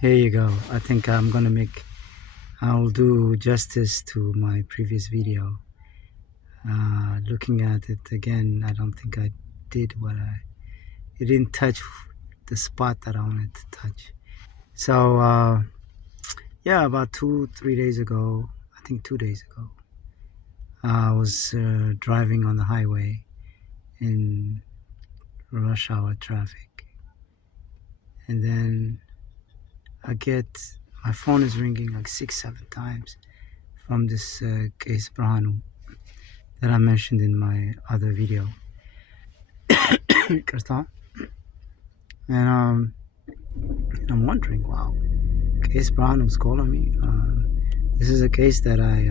Here you go. I think I'll do justice to my previous video. Looking at it again, I don't think I did it didn't touch the spot that I wanted to touch. So, yeah, about 3 days ago, I think 2 days ago, I was driving on the highway in rush hour traffic. And then my phone is ringing like 6, 7 times from this Kess Brehanu that I mentioned in my other video. And I'm wondering, wow, Kess Brehanu's calling me. This is a case that I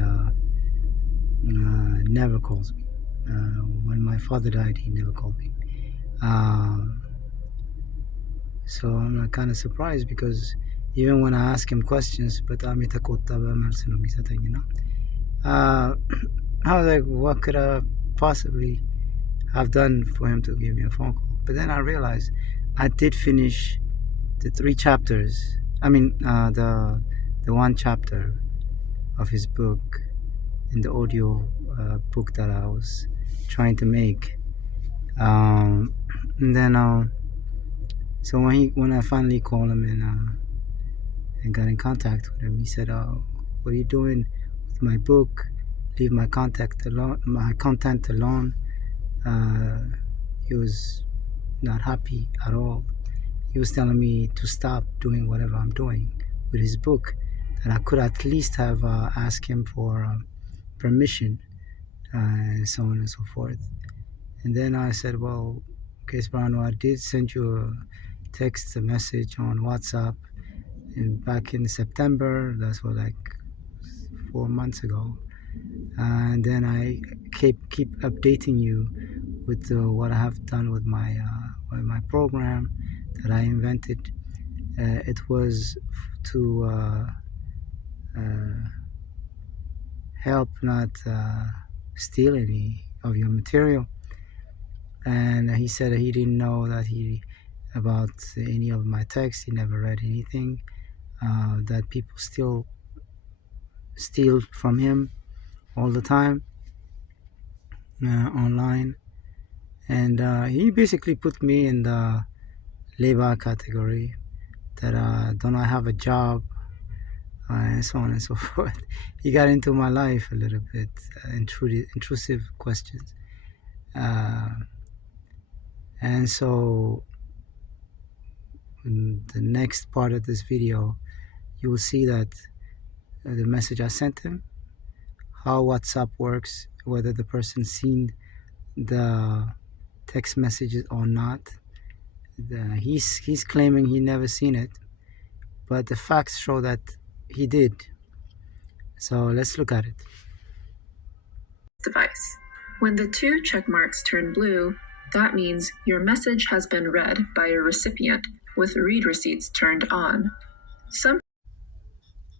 never calls me. When my father died, he never called me. So I'm kind of surprised because even when I ask him questions, but I was like, what could I possibly have done for him to give me a phone call? But then I realized I did finish the 3 chapters. I mean, the 1 chapter of his book in the audio book that I was trying to make. And then, so when I finally called him and got in contact with him, he said, "What are you doing with my book? Leave my content alone." He was not happy at all. He was telling me to stop doing whatever I'm doing with his book, that I could at least have asked him for permission, and so on and so forth. And then I said, well, Kess Brehanu, I did send you a text message on WhatsApp back in September. That's like 4 months ago. And then I keep updating you with what I have done with my program that I invented. It was to help not steal any of your material. And he said he didn't know about any of my texts. He never read anything, that people still steal from him all the time online. And he basically put me in the labor category, that don't I have a job, and so on and so forth. He got into my life a little bit, intrusive questions. And so in the next part of this video, you will see that the message I sent him, how WhatsApp works, whether the person seen the text messages or not. He's claiming he never seen it, but the facts show that he did. So let's look at it. Device. When the 2 check marks turn blue, that means your message has been read by a recipient with read receipts turned on.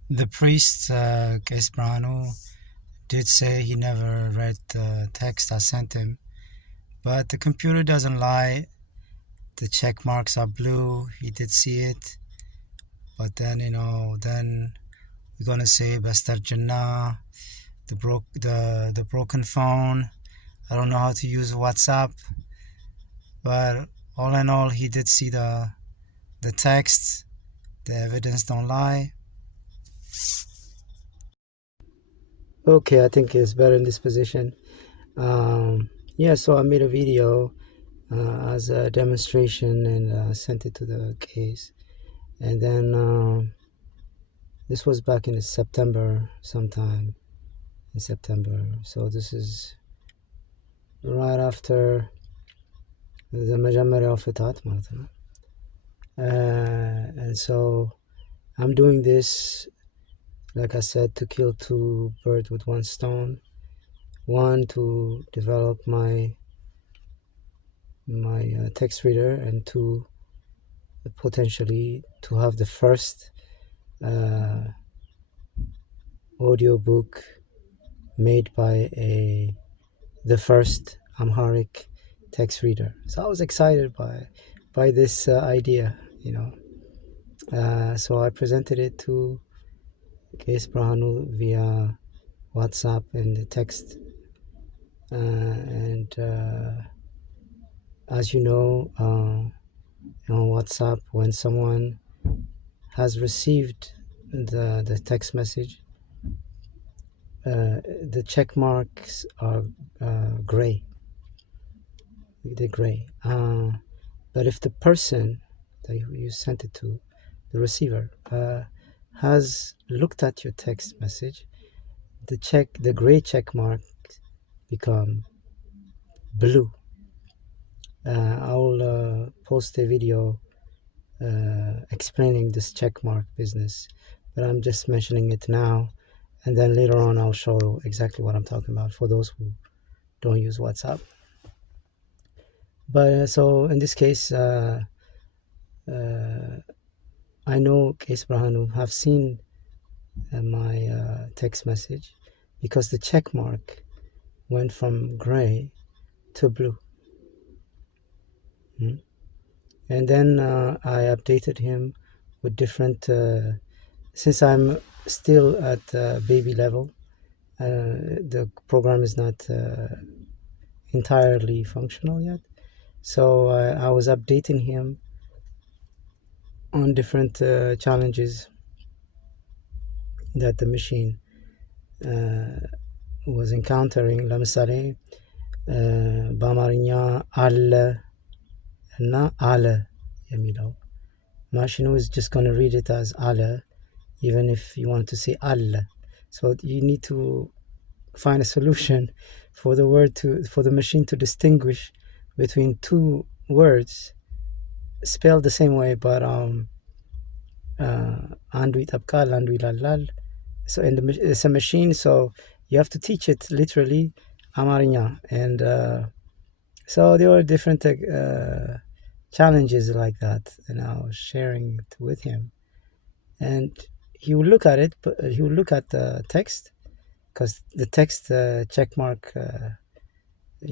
The priest, Kess Brehanu, did say he never read the text I sent him, but the computer doesn't lie. The check marks are blue. He did see it, but then then we're gonna say Bastar Jannah, the broken phone. I don't know how to use WhatsApp, but all in all, he did see the text. The evidence don't lie. Okay, I think it's better in this position. Yeah, so I made a video as a demonstration and sent it to the case. And then this was back in September, sometime in September. So this is right after the Majamara of Fitat Marathon. And so I'm doing this, like I said, to kill 2 birds with 1 stone. 1, to develop my text reader, and 2, potentially to have the first audio book made by the first Amharic text reader. So I was excited by this idea, So I presented it to Kess Brehanu via WhatsApp and the text. And as you know, on WhatsApp, when someone has received the text message, the check marks are gray. They're gray. But if the person that you sent it to, the receiver, has looked at your text message, the gray check mark become blue. I'll post a video explaining this check mark business, but I'm just mentioning it now, and then later on I'll show exactly what I'm talking about for those who don't use WhatsApp. But so in this case, I know Kess Brehanu have seen my text message, because the check mark went from gray to blue. And then I updated him with different, since I'm still at baby level, the program is not entirely functional yet. So I was updating him on different challenges that the machine was encountering. ለምሳሌ በአማርኛ አለ እና አለ የሚለው ማሽኑ is just going to read it as አለ, even if you want to say አለ. So you need to find a solution for the machine to distinguish between two words spelled the same way, but አንዱ ይጠብቃል አንዱ ይላላል. So it's a machine, so you have to teach it literally Amarinya. And so there were different challenges like that, and I was sharing it with him. And he would look at it, but he would look at the text, because the text check mark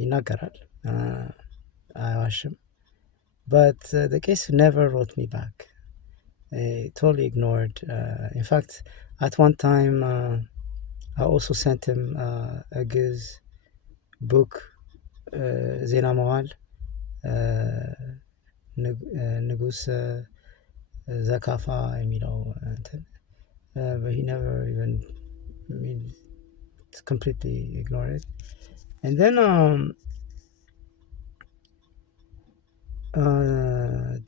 ይናገራል. I asked him. But the case never wrote me back. Totally ignored. In fact, at one time, I also sent him a Giz book, Zena Mawal, Nugus Zakafa, but he never even completely ignored it. And then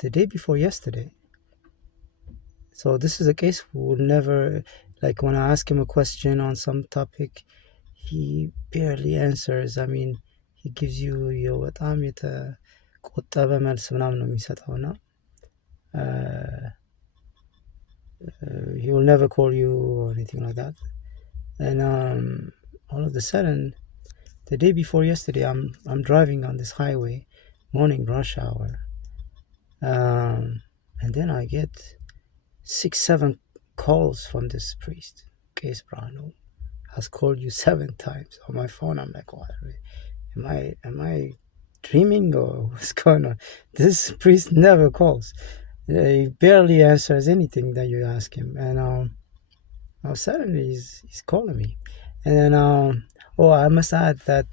the day before yesterday, so this is a case who would never, like when I ask him a question on some topic, he barely answers. I mean, he gives you በጣም የተቆጠበ መልስ ምናምን ነው የሚሰጠውና he will never call you or anything like that. And all of a sudden, the day before yesterday, I'm driving on this highway, morning rush hour, and then I get 6-7 calls from this priest. Kess Brehanu has called you 7 times on my phone. I'm like, what? Am I dreaming, or what's going on? This priest never calls. He barely answers anything that you ask him. And suddenly he's calling me. And then I must add that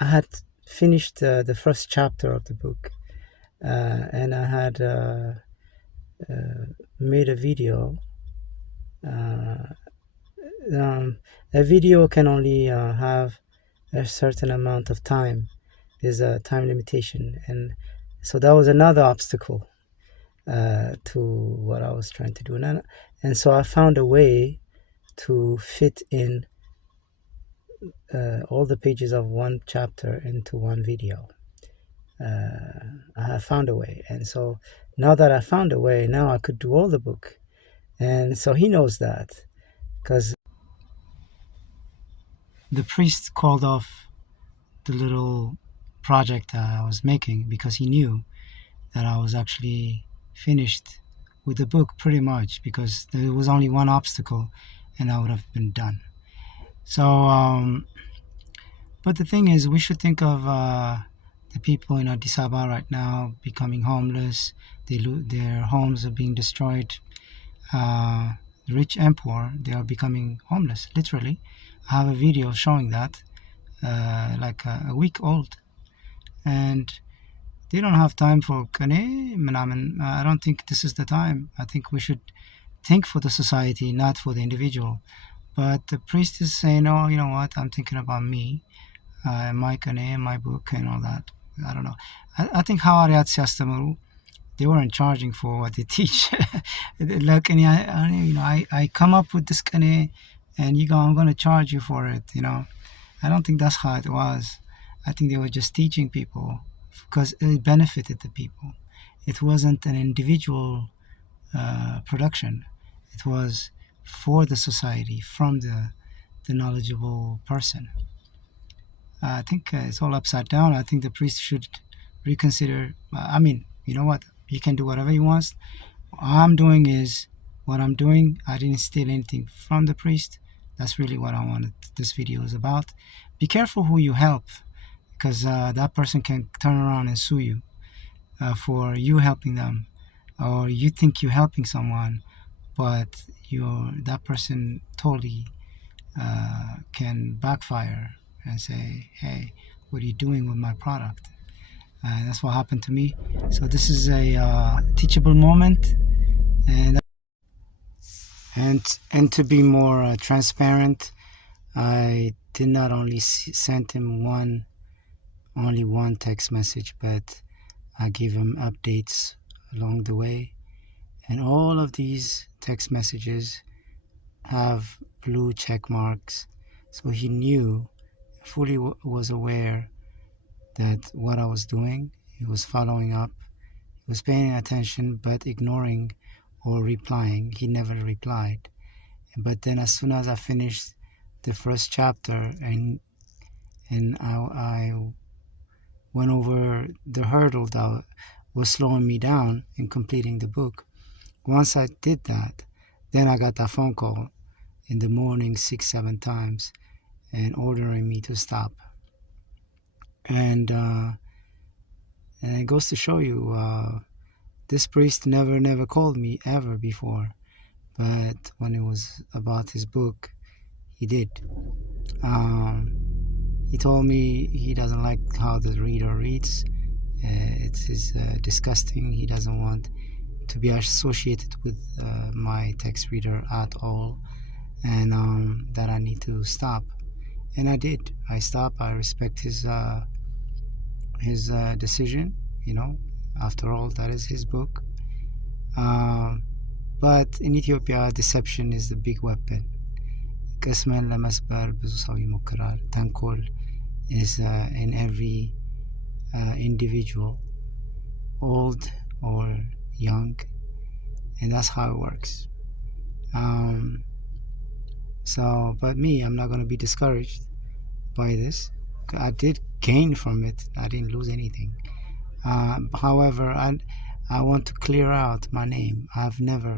I had finished the first chapter of the book, and I had made a video. A video can only have a certain amount of time. There's a time limitation, and so that was another obstacle to what I was trying to do. And so I found a way to fit in all the pages of one chapter into one video. I have found a way, and so now that I found a way, now I could do all the book. And so he knows that, because the priest called off the little project I was making, because he knew that I was actually finished with the book pretty much, because there was only one obstacle and I would have been done. So but the thing is, we should think of the people in Addis Ababa right now becoming homeless. Their homes are being destroyed. rich and poor, they are becoming homeless, literally. I have a video showing that, like a week old, and they don't have time for kane ምናምን. I don't think this is the time. I think we should think for the society, not for the individual. But the priest is saying, oh, you know what, I'm thinking about me, my kane, my book, and all that. I don't know. I think ሐዋርያት ሲያስተምሩ, they weren't charging for what they teach. Like, I come up with this kane, and you go, I'm going to charge you for it, I don't think that's how it was. I think they were just teaching people because it benefited the people. It wasn't an individual production. It was for the society, from the knowledgeable person. I think it's all upside down. I think the priest should reconsider. You know what? He can do whatever he wants. All I'm doing is what I'm doing. I didn't steal anything from the priest. That's really what I wanted this video is about. Be careful who you help, because that person can turn around and sue you for you helping them, or you think you're helping someone, but that person totally can backfire and say, hey, what are you doing with my product? That's what happened to me. So this is a teachable moment, and to be more transparent, I did not only send him only one text message, but I gave him updates along the way, and all of these text messages have blue check marks, so he knew, fully was aware that what I was doing. He was following up, he was paying attention, but ignoring or replying. He never replied. But then as soon as I finished the first chapter, and I went over the hurdle that was slowing me down in completing the book, once I did that, then I got that phone call in the morning 6-7 times and ordering me to stop. And it goes to show you, this priest never called me ever before, but when it was about his book, he did. He told me he doesn't like how the reader reads. It's disgusting. He doesn't want to be associated with my text reader at all, and that I need to stop. And I did. I stopped. I respect his decision. After all, that is his book. But in Ethiopia, deception is the big weapon. ቅስምን ለመስበር ብዙ ሰው ይሞክራል። ተንኮል is in every individual, old or young, and that's how it works. But me, I'm not going to be discouraged by this. I did gain from it. I didn't lose anything. However, I want to clear out my name. I've never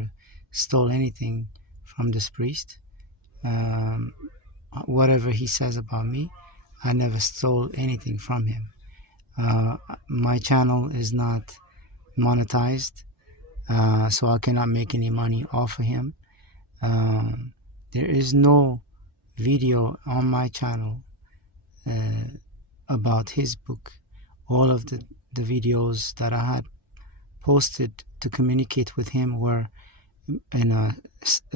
stole anything from this priest. Whatever he says about me, I never stole anything from him. My channel is not monetized, so I cannot make any money off of him. There is no video on my channel about his book. All of the videos that I had posted to communicate with him were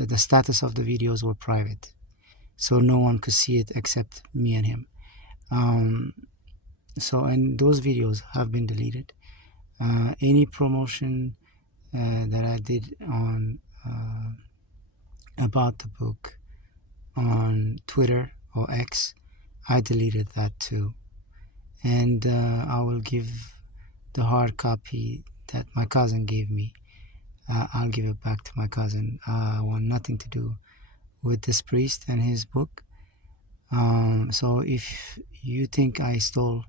the status of the videos were private, so no one could see it except me and him. And those videos have been deleted. Any promotion that I did on about the book on Twitter or X, I deleted that too. And I will give the hard copy that my cousin gave me. I'll give it back to my cousin. I want nothing to do with this priest and his book. So if you think I stole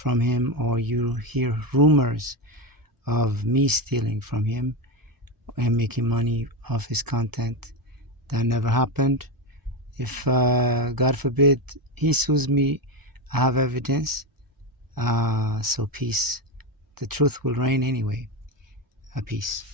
from him, or you hear rumors of me stealing from him and making money off his content, that never happened. If God forbid he sues me, I have evidence. So peace. The truth will reign anyway. Peace.